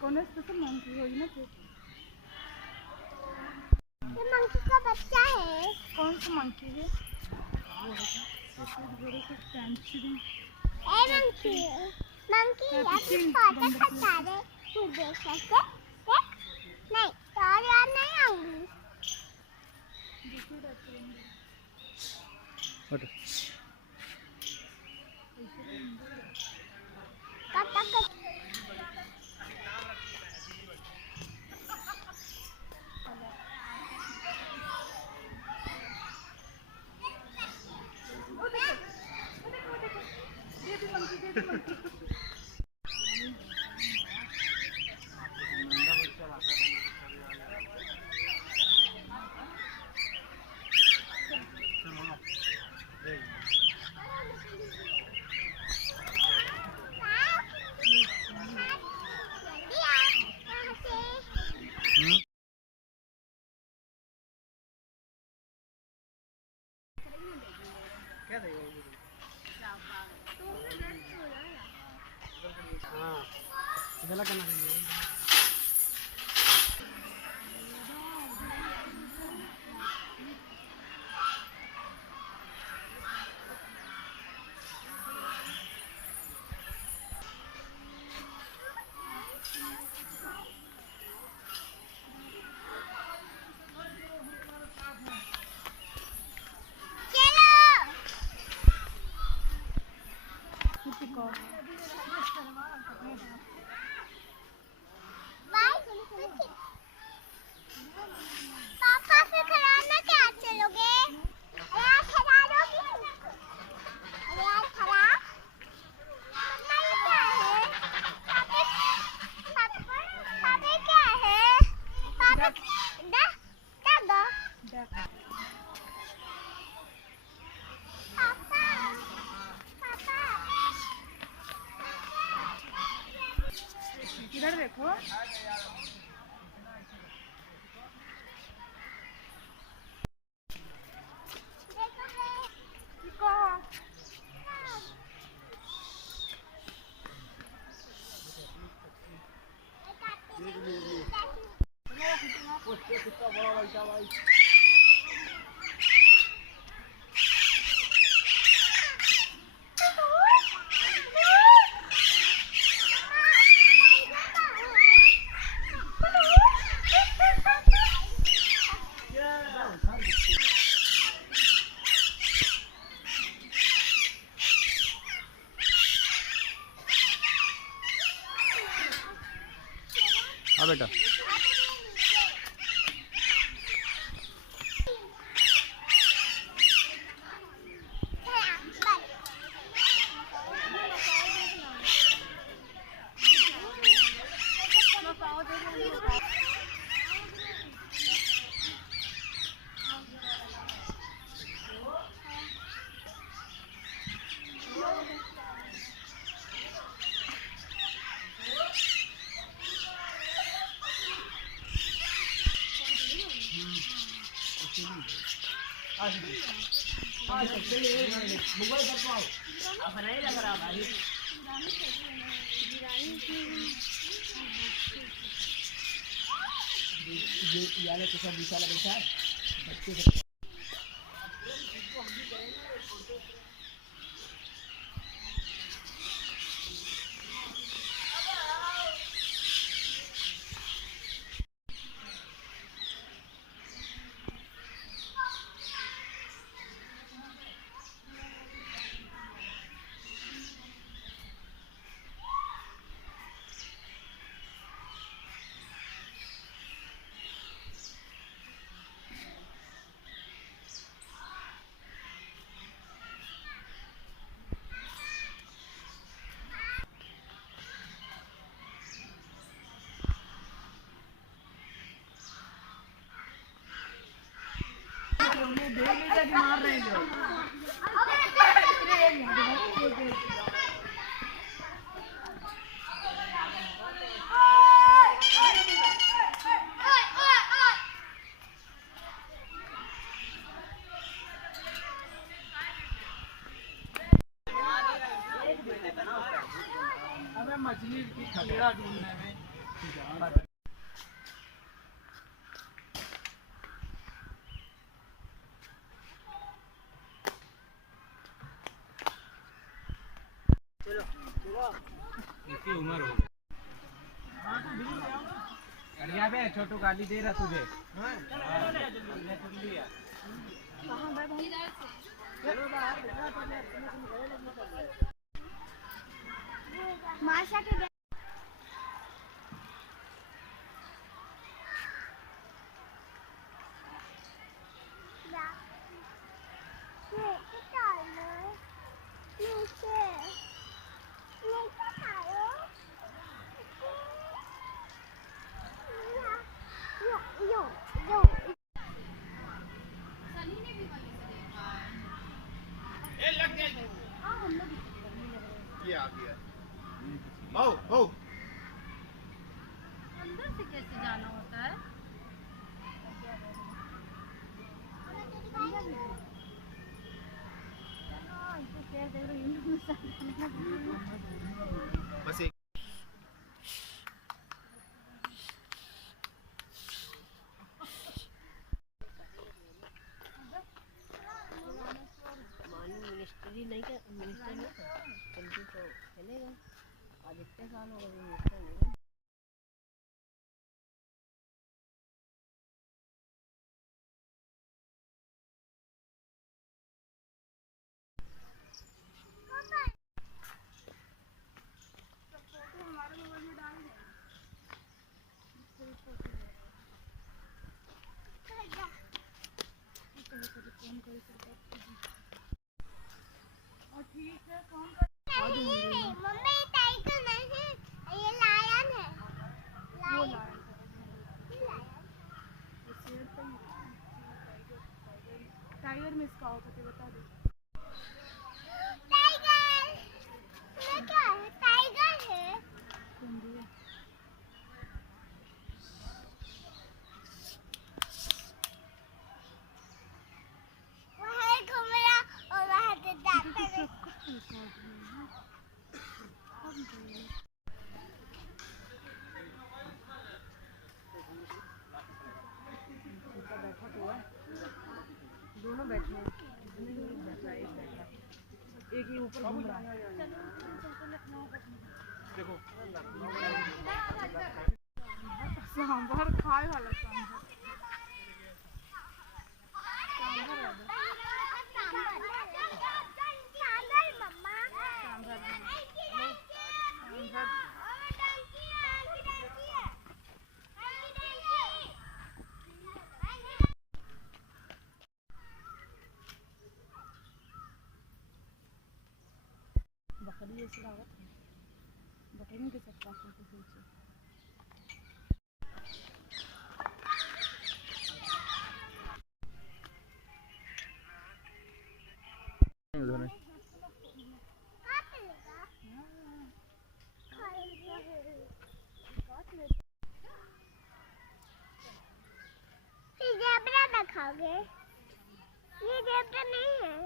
कौन है special monkey होगी ना फिर। ये मंकी का बच्चा है। कौन सा मंकी है? ए मंकी मंकी ऐसे फोटो खिंचा रहे तू देख सकते देख नहीं तो और याद नहीं आऊंगी क्या देगा हाँ इधर करना चाहिए पापा फिर खिलाना क्या चलोगे यार खिला दोगी यार खिला मम्मा ये क्या है पापा पापा क्या है पापा दादा इधर देखो कितना बड़ा बैठा भाई हाँ बेटा मार रहे हैं मछली की खतरा ढूंढने में इसकी उम्र हो गई। अरे बे छोटू गाली दे रहा तुझे। माशा के ये आ गया। आओ आओ। अंदर से कैसे जाना होता है? बस एक मिनिस्ट्री नहीं कर मिनिस्टर नहीं तो चलेगा। आज इतने साल हो गए मिनिस्टर नहीं। मम्मी टाइगर नहीं है, ये लायन है। टाइगर में इसका होगा तो बता दो। टाइगर ये क्या है? टाइगर है। वहाँ घूम रहा और वहाँ से जाता है। दोनों बैठे हैं। एक ही ऊपर घूम रहा है। देखो सांभर खाए वाला सांभर। बकरी ऐसी लागत है। बकरी नहीं के सकता फोटो खींचे। ये ज़ेब्रा दिखाओगे? ये ज़ेब्रा नहीं है।